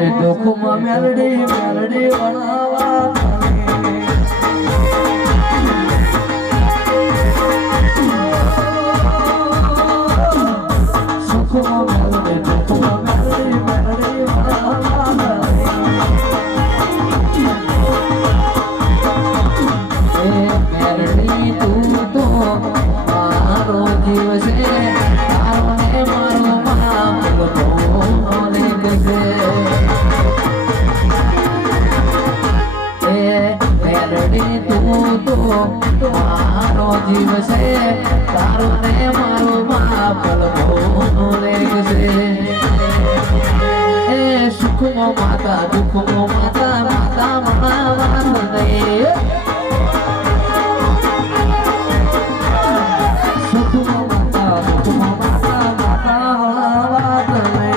દુઃખમાં મેલડી મેલડી બનાવા સુખમાં મેલડી દુઃખમાં મેલડી મેલડી બનાવા મેલડી તું તો મારો જીવ છે તારો ને મારો મારો જીવ છે તારો ને મારો માપલ ભોનો લેગ છે એ સુખમો માતા દુઃખમો માતા માતા મનાવાનું નહીં સુખમો માતા દુઃખમો માતા માતા મનાવાનું નહીં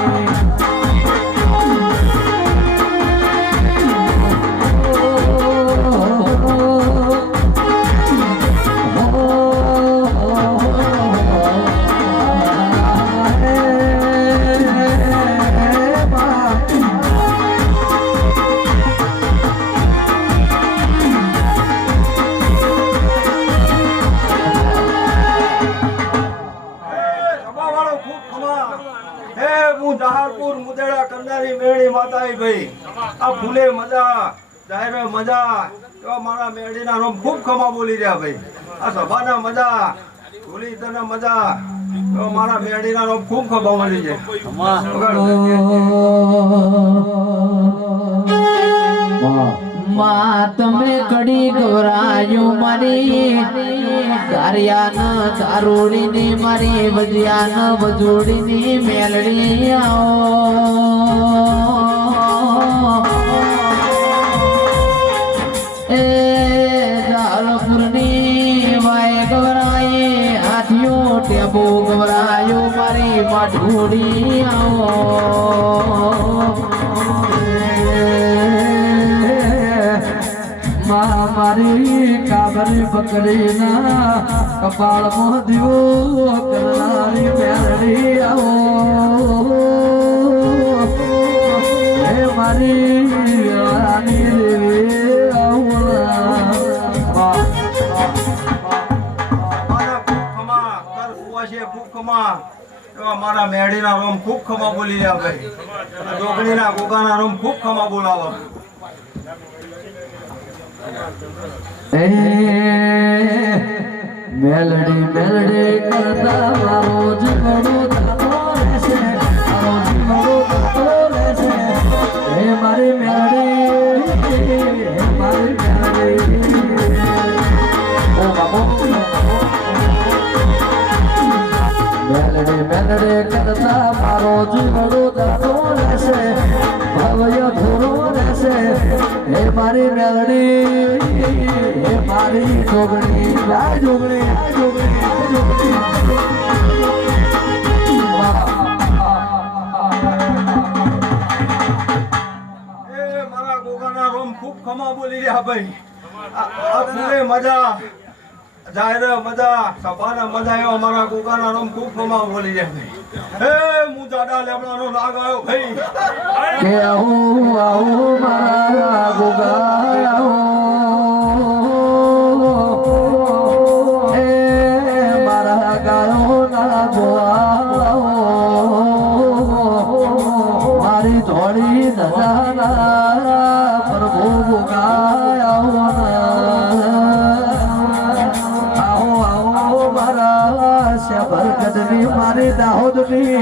આ ફૂલે મજા જાહેર મજા એવા મારા મેળીના રોમ ખૂબ ખમા બોલી રહ્યા ભાઈ આ સભાના મજા બોલી તને મજા એવા મારા મેળીના રોમ ખૂબ ખમા મળી છે માં તમે કડી ગવરાયું મારી તારિયા ન તારોડી ની મારી બજિયા ન બજોડી ની મેલડી આવો એ જાલપુરની વાય ગવરાયે હાથિયો ટેબો ગવરાયો મારી માઢોડી આવો મારી કાબરી પકડી ના કપાળ મોધ્યો કરનારી મેલડી આવો હે મારી રાની દેવી આવો મારા મેળીના રોમ ખૂબ ખમા બોલી રહ્યા ભાઈ જોગણીના ગોગાના રોમ ખૂબ ખમા બોલાવો મેલડી મેલડી કરતા મારો જીવડો થતો રહેશે મારો જીવડો થતો રહેશે હે મારી મેલડી હે મારી મેલડી ઓ બાબો મેલડી મેલડી કરતા મારો જીવડો થતો રહેશે ભવ્ય ધોરો રહેશે હે મારી મેલડી હે મારી જોગણી આ જોગણી આ જોગણી આ જોગણી એ મારા ગોગાના રોમ ખૂબ ખમા બોલી રહ્યા ભાઈ આ ફૂલે મજા જાહેર મજા સભાના મજા એવા મારા ગોગાના રોમ ખૂબ ખમા બોલી રહ્યા ભાઈ હે હું જાડા લેબડાનો લાગ આવ્યો ભાઈ કે આવું આવું મારા ગોગા આવો હે મારા ગાયો ના ગોવા મારી ધોળી ધજાના પ્રભુ ગોગા આવો ભરકતની મારી દાહોદની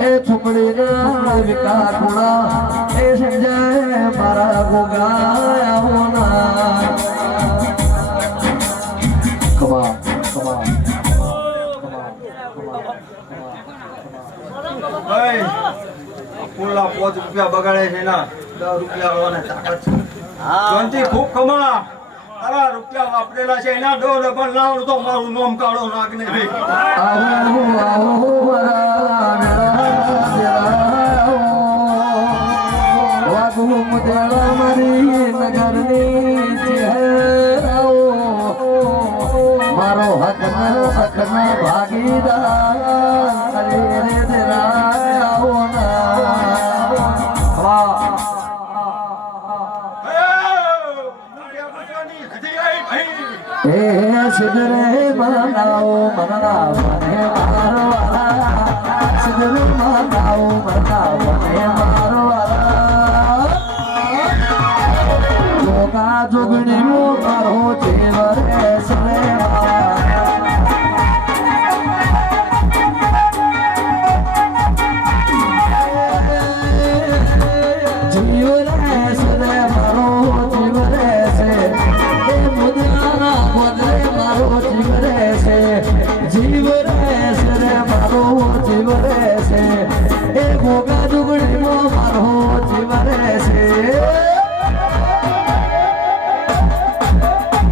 એ છુપડી ના વિકા ખોડા એ સમજાય મારા ગોગા કમા કમા ભાઈ ફૂલા 5 રૂપિયા બગાડે છે ના 10 રૂપિયા વાળાને તાકાત છે શાંતિ ખૂબ કમા તારા રૂપિયા વાપરેલા છે એના ડોર પણ લાવ તો મારું નામ કાઢો નાખને ભાઈ આવો આવો વાગુ મુદેલા મારી નગરની છે મારો હકના ભાગીદાર અરે રે દેરા આવો ના સુધરે મનાવો મનના મને મારો વાલા સુધરે મનાવો મનના મને મારો વાલા જોગા જોગણી મો મારો જીવરે સરે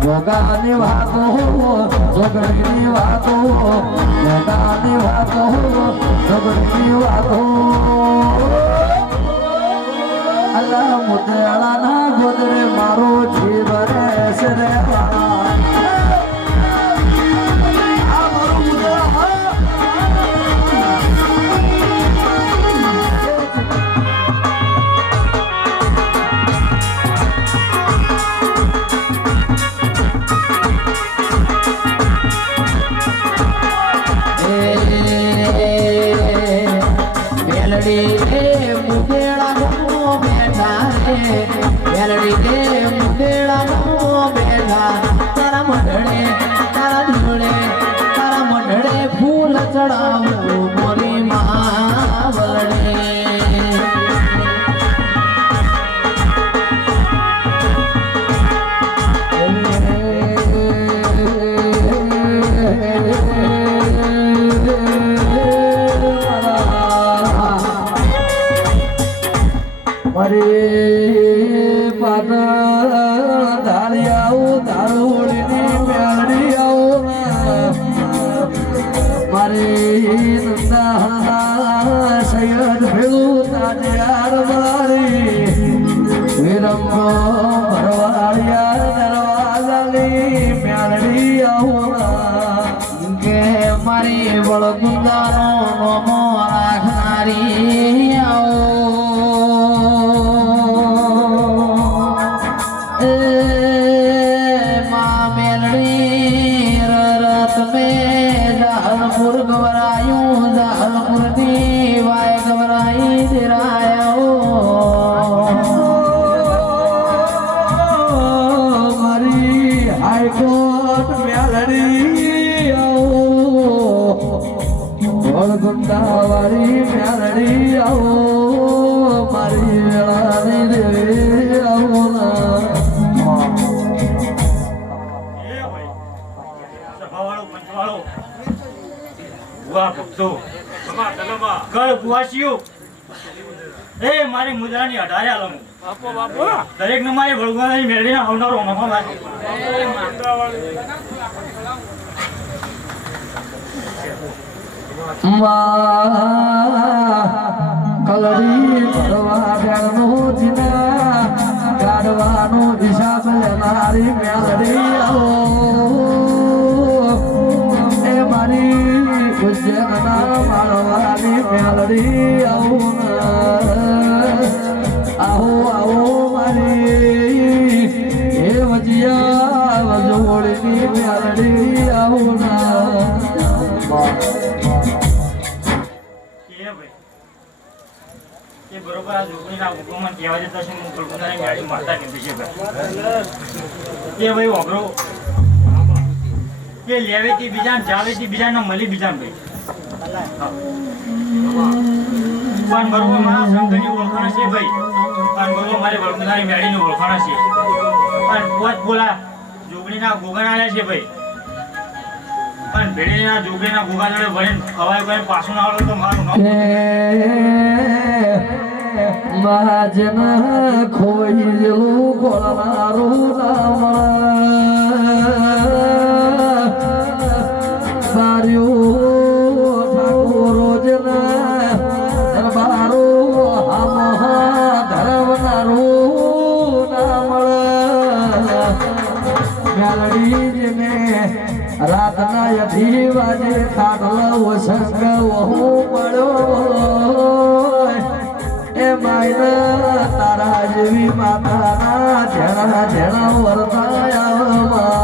જોગાની વાતો જોગણીની વાતો જોગાની વાતો જોગણીની વાતો અલ્લાહ મુદળાના ગોદરે મારો જીવ રહેશે રે ફૂલ ચડાવું મોરી મહાવરણે મારી પાદ ધારી આવું ધારોડીની મેળડી આવું મારી નંદા સૈયદ ભેળું તાજિયાર મારી વિરંગો ભરવાડિયા દરવાજાની મેળડી આવું કે મારી વળગુંદાનો નોમો રાખનારી આવો વાળી મેલડી આવો મારી વેળાની દેવી આવો મારી મુદ્રાની અઢારે આલમ દરેક ને મારી ભગવાન મેળવી ના આવનારો કલડી ભરવા બેનો જીના કાઢવાનો હિસાબ લેનારી મેલડી આવો એ મારી ઉજ્જૈનના માળવાની મેલડી આવો આવો આવો મારી એ વજિયા વજોળની મેલડી આવો બરોબર આ જોગણીના હુકમમાં કહેવા જતા છે હું કલ્પનાની ગાડી મારતા નથી છે કે ભાઈ વાપરો કે લેવેથી બીજા જાવેથી બીજાને મળી બીજા ભાઈ પણ બરોબર મારા શંકરની ઓળખાણ છે ભાઈ પણ બરોબર મારી વડગુનારી મેળીની ઓળખાણ છે પણ પોત બોલા જોગણીના ગોગણ આવ્યા છે ભાઈ પણ ભેડીના જોગણીના ગોગા જોડે ભણીને ખવાય કોઈ પાછું ના આવડે તો મારું નામ મહાજન ખોઈલું ગોળનારું નામ સાર્યું ઠાકોરો જન દરબારો હમ ધરવનારું નામ મેલડી ને રાતના યધી વાજે ખાટલો સંગ વહુ મળ્યો એ માયના તારા જેવી માતાના જેણા જેણા વર્તાયા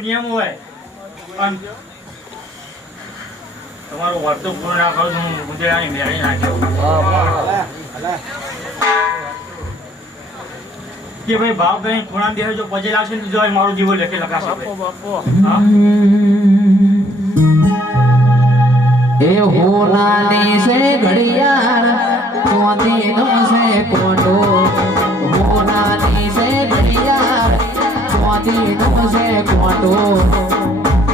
દુનિયામાં હોય અને તમારું વર્તું પૂરું ના કરું તો હું મુંદેડાની મેળી નાખ્યો કે ભાઈ ભાવ કઈ ખૂણા બેસે જો પજે લાગશે ને તો મારું જીવો લેખે લગાશે હા એ હોનાની છે ઘડિયાળ ચોથી નો છે કોટો હોનાની છે ઘડિયાળ ચોથી નો છે કોટો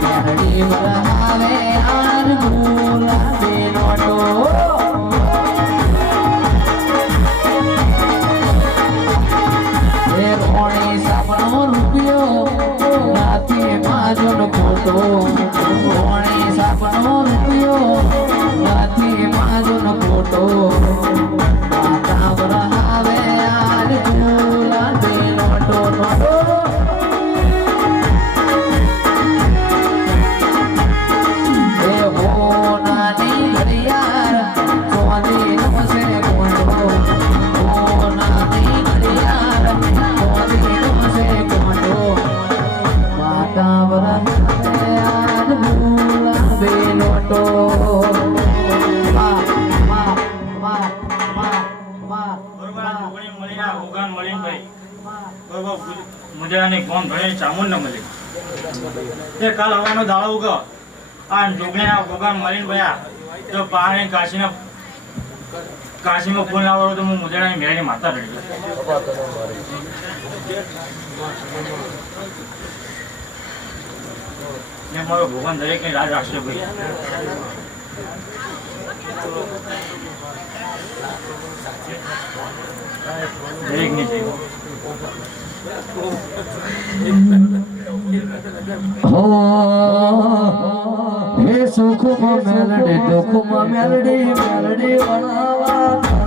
મેરડી વરહાવે આર ગુલાબે નોટો એ રોણી સાપનો રૂપિયો નાથી માજોનો ખોટો રોણી સાપનો રૂપિયો નાથી માજોનો ખોટો માતા વરહાવે આર ગુલાબે નોટો નોટો એ હોનાની ઘડિયાળ ચોથી નો છે કોટો હોનાની ઘડિયાળ ચોથી નો છે કોટો માતા વરહાવે આર ગુલાબે નોટો બરોબર આ જોગણી મળીને આ ભોગાન મળીને ભાઈ બરોબર મુંદેડાની કોણ ભણે ચામુંડ ન મળી એ કાલ હવાનો દાડો ઉગો આ જોગણીના ભોગાન મળીને ભયા તો પાણી કાશીમાં ફૂલ ના વળો તો હું મુંદેડાની મેળીની માતા રડી ગયો ને મારો ભગવાન દરેકની રાજ રાખશે ભાઈ દરેકની છે હો હે સુખમાં મેલડી દુઃખમાં મેલડી મેલડી બનાવા